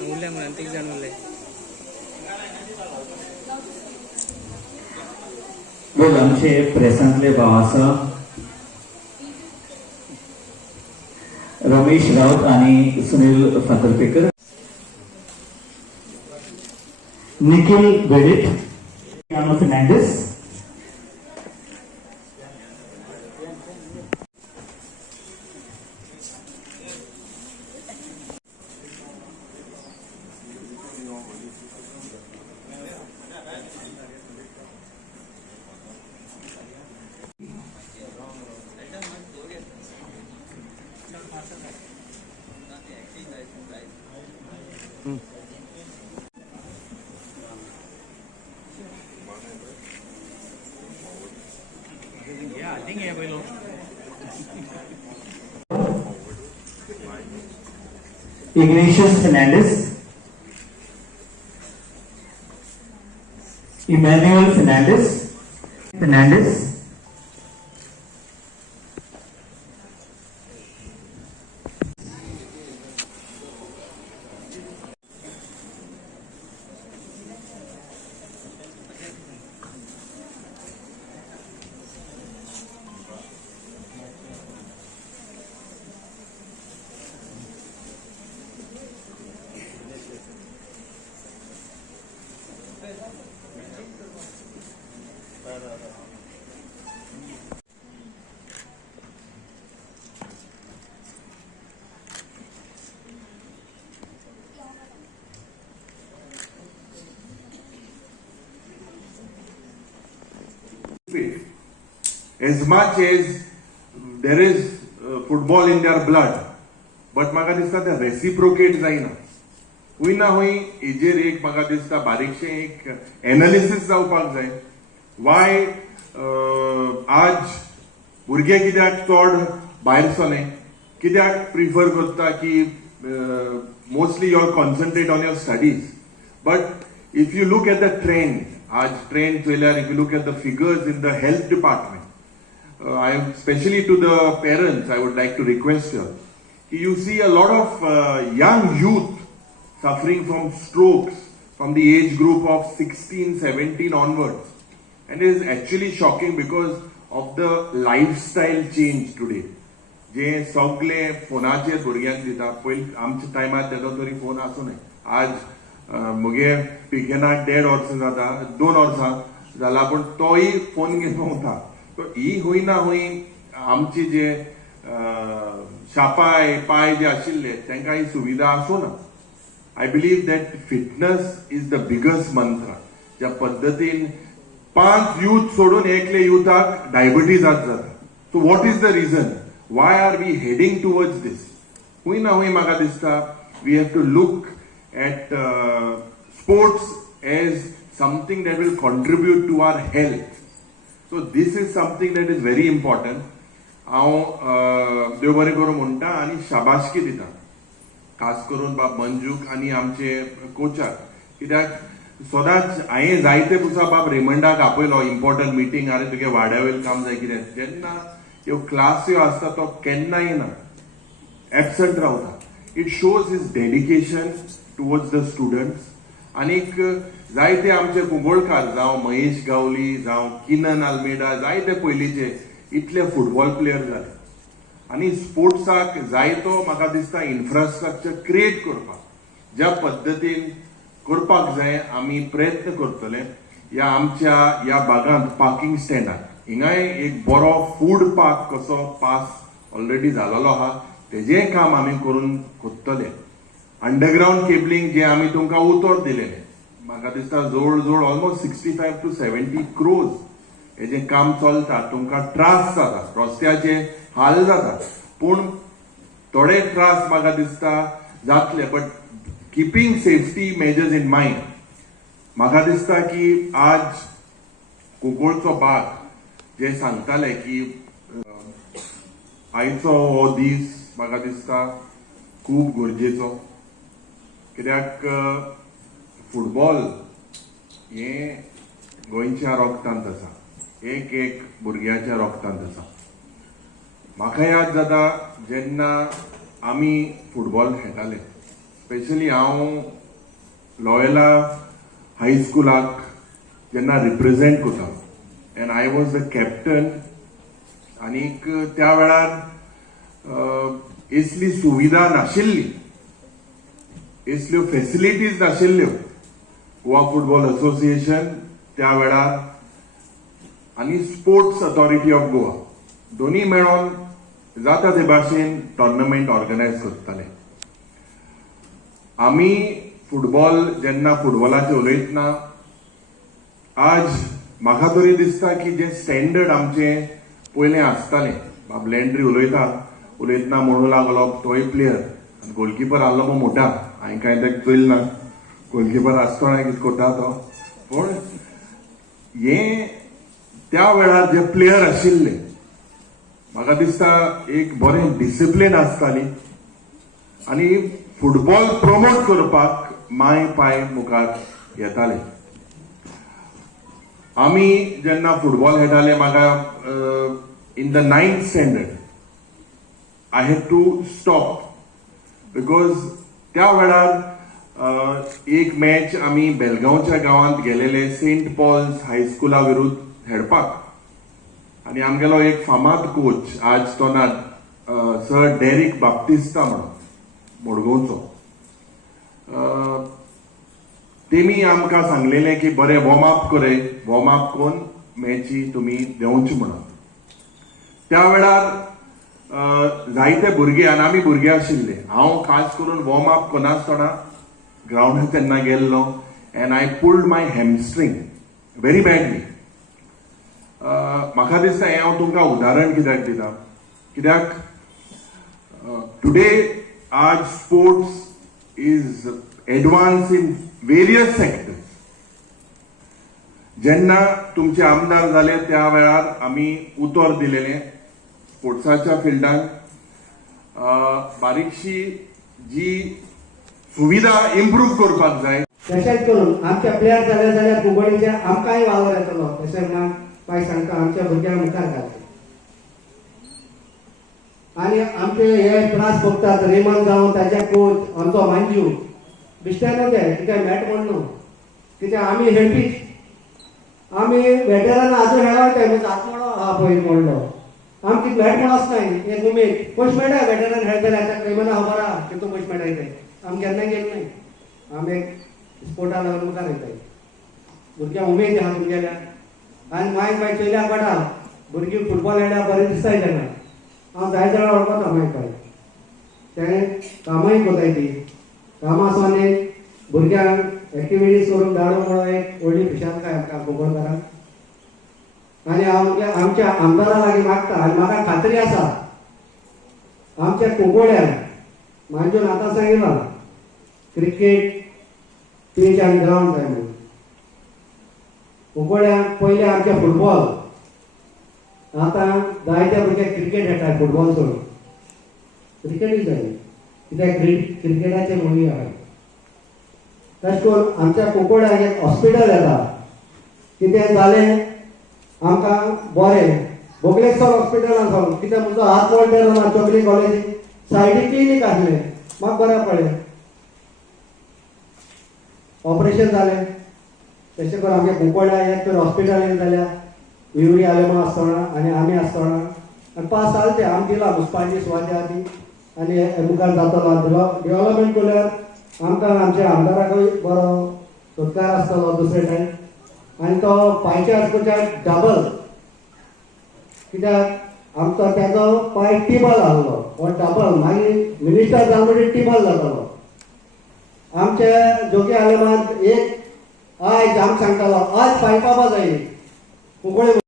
उरले म्हणून तीग जाण उरले लोक आमचे प्रेसांतले भाव आसा रमेश राऊत आणि Sunil Fatarpekar, Nikhil बेडिट, Fernandes, Ignatius Fernandez, Emmanuel Fernandez, As much as there is football in their blood, but म्हाका दिसता ते रेसिप्रोकेट जायना. हुंय ना हुंय हेजेर एक म्हाका दिसता बारीकशें एक एनालिसीस जावपाक जाय. वाय आज भुरगे कित्याक चड भायर सरले, कित्याक प्रिफर करता की mostly you concentrate on your studies. But if you look at the trend, आज ट्रेंड चयल्यार if you look at the figures in the health department, I am especially to the parents, I would like to request you. You see a lot of young youth suffering from strokes from the age group of 16, 17 onwards. And it is actually shocking because of the lifestyle change today. जे सगळे फोनाचेर भुरग्यांक दिता. पयलीं आमच्या टायमार तेजो तरी फोन आसूं न्हय. आज मुगे पिकेनाक 1.5 वर्सां जाता, 2 वर्सां जाला, पूण तोय फोन घेवन भोंवता. तो ही हुई ना हुई आमची जे शापाय पाय जे आशिल्ले तांकां ही सुविधा आसूं ना. I believe that fitness is the biggest mantra. ज्या पद्दतीन 5 यूथ सोडून एकले युथाक डायबिटीज जाता. So what is the reason? Why are we heading towards this? हुई ना हुई म्हाका दिसता we have to look at sports as something that will contribute to our health. So this is something that is very important. हांव देव बरें करूं म्हणटा आनी शाबासकी दिता खास करून बाब मंजूक आनी आमचे कोचाक. कित्याक सदांच हांवें जायते दिसा बाब रेमंडाक आपयलो इम्पॉर्टंट मिटींग, आरे तुगे वाड्या वयलें काम जाय कितें. जेन्ना ह्यो क्लास्यो आसता तो केन्ना येना, एबसंट रावता. It shows his dedication towards the students. आनीक जायते आमचे कुंकोळकार जावं महेश गावली जावं किनन आल्मेडा, जायते पयलींचे इतले फुटबॉल प्लेयर जाले. आनी स्पोर्ट्साक जायतो म्हाका दिसता इन्फ्रास्ट्रक्चर क्रिएट करपाक ज्या पद्दतीन करपाक जाय आमी प्रयत्न करतले. ह्या आमच्या ह्या भागांत पार्किंग स्टँडाक हिंगाय एक बरो फूड पार्क कसो पास ऑलरेडी जालोलो आहा, तेजें काम आमी करून कोत्तले. अंडरग्राउंड केबलिंग जे आमी तुमकां उतर दिलेलें, म्हाका दिसता जवळ जवळ ऑलमोस्ट 65 to 70 crores हेजें काम चलता. तुमकां त्रास जाता, रस्त्याचे हाल जाता, पूण थोडे त्रास म्हाका दिसता जातले. But keeping safety measures in mind, म्हाका दिसता की आज कुंकोळचो भाग जे सांगताले की आयचो हो दीस म्हाका दिसता खूब गरजेचो. कित्याक फुटबॉल हें गोंयच्या रोगतांत आसा, एक एक भुरग्याच्या रोगतांत आसा. म्हाका याद जाता जेन्ना आमी फुटबॉल खेळटाले स्पेशली हांव लॉयला हायस्कुलाक जेन्ना रिप्रेझेंट करता end I was the captain आनीक त्या वेळार असली सुविधा नाशिल्ली, असल्यो फॅसिलिटीज नाशिल्ल्यो. गोवा फुटबॉल असोसिएशन त्या वेळार आनी स्पोर्ट्स अथॉरिटी ऑफ गोवा दोन्ही मेळोन जाता ते भाशेन टोर्नामेंट ऑर्गनायज करताले. आमी फुटबॉल जेन्ना फुटबॉलाचेर उलयतना आज म्हाका तरी दिसता की जे स्टँडर्ड आमचे पयलें आसतालें, बाब लँड्री उलयतना म्हणू लागलो तोय प्लेयर आनी गोलकीपर आहलो पळय मोठा, हांवें कांय ताका चोयलें ना, गोलकीपर आसतना कितें करता तो. पूण हे त्या वेळार जे प्लेयर आशिल्ले म्हाका दिसता एक बरें डिसिप्लीन आसताली आनी फुटबॉल प्रमोट करपाक माय पाय मुखार येताले. आमी जेन्ना फुटबॉल खेळटाले म्हाका in the 9th standard I had to stop because त्या वेळार एक मॅच आमी बेलगांवच्या गांवांत गेलेले सेंट पॉल्स हायस्कुला विरुद्ध खेळपाक आनी आमगेलो एक फामाद कोच आज तो ना सर डेरिक बाप्तिस्ता म्हणून मडगांवचो. तेमी आमकां सांगलेलें की बरें वॉर्म अप करे, वॉर्म अप करून मॅची तुमी देंवची म्हणून. त्या वेळार जायते भुरगे आनी आमी भुरगे आशिल्ले, हांव खास करून वॉर्म अप करनासतना ग्रावंडार तेन्ना गेल्लो and I pulled my hamstring very badly. म्हाका दिसता हें हांव तुमकां उदाहरण कित्याक दिता, कित्याक टुडे आज sports is advance in various sectors. जेन्ना तुमचे आमदार जाले त्या वेळार आमी उतर दिलेलें स्पोर्ट्साच्या फिल्डान बारीकशी जी सुविधा इम्प्रूव्ह करपाक जाय. तशेंच करून आमच्या प्लेयर जाले जाल्यार फुटबॉलीचे आमकांय वावर येतलो. तशें ना काय सांगता आमच्या भुरग्यांक मुखार घालता आनी आमचे हे त्रास भोगतात रेमन जावं ताचे कोच आमचो मांजू बिश्ट्यानो ते कितें मॅट म्हणून कित्याक आमी खेळपी आमी वेटरान आजून खेळावं टायम आत्मोडो आहा पळय म्हणलो आमची मॅट म्हण आसनाय एक उमेद पयशे मेळटा वेटरान खेळटले आतां रेमना खबर आहा कितू पयशे मेळटाय ते आमी केन्ना गेले नाय. आमी एक स्पोर्टा लागून मुखार येताय. भुरग्यांक उमेद आहा तुमगेल्या आनी मागीर मागीर चोयल्याक पडटा भुरगीं फुटबॉल खेळ्ळ्यार बरें दिसताय तेन्ना हांव जाय जाल्यार वळखता मागीर काय तें कामय कोताय ती कामां सोन भुरग्यांक एक्टिविटीज करून धाडूंक म्हणून एक व्हडली खुशालकाय आमकां गोगोळकारांक. आनी हांव आमच्या आमदारा लागीं मागता आनी म्हाका खात्री आसा आमच्या कुंकोळ्यान मांजून आतां सांगितलां क्रिकेट पीच आनी ग्रावंड जाय म्हणून. कुंकोळ्यान पयलीं आमचे फुटबॉल आतां जायते भुरगे क्रिकेट खेळटात फुटबॉल सोडून. क्रिकेटूय जाय कित्याक क्रिकेटाचे मुवी आहाय. तशें करून आमच्या कुंकोळ्याक एक हॉस्पिटल येता कितें जालें आमकां बरें बोगलेश्वर हॉस्पिटल आसा कित्याक म्हजो हात मोडलेलो ना चोकली कॉलेजी सायडीक क्लिनीक आसलें म्हाका बरें पडलें ऑपरेशन जालें. तशें करून आमच्या कुंकोळ्या एक तर हॉस्पिटल जाल्यार विवरी आलेमा आसतना आनी आमी आसतना आनी 5 साल ते आमी दिला मुन्सिपालिटी सुवाती आहा ती आनी मुखार जातलो डेव्हलपमेंट केल्यार आमकां आमच्या आमदाराकूय बरो सत्कार आसतलो दुसरे टायम. आनी तो पांयच्या हातूच्या डबल कित्याक आमचो तेजो पांय टिबल आहलो हो डबल मागीर मिनिस्टर जावन म्हणून टिबल जातालो. आमचे जोगी आलेमान एक आयज आमी सांगतालो आज पायपावपा जाय कुंकोळे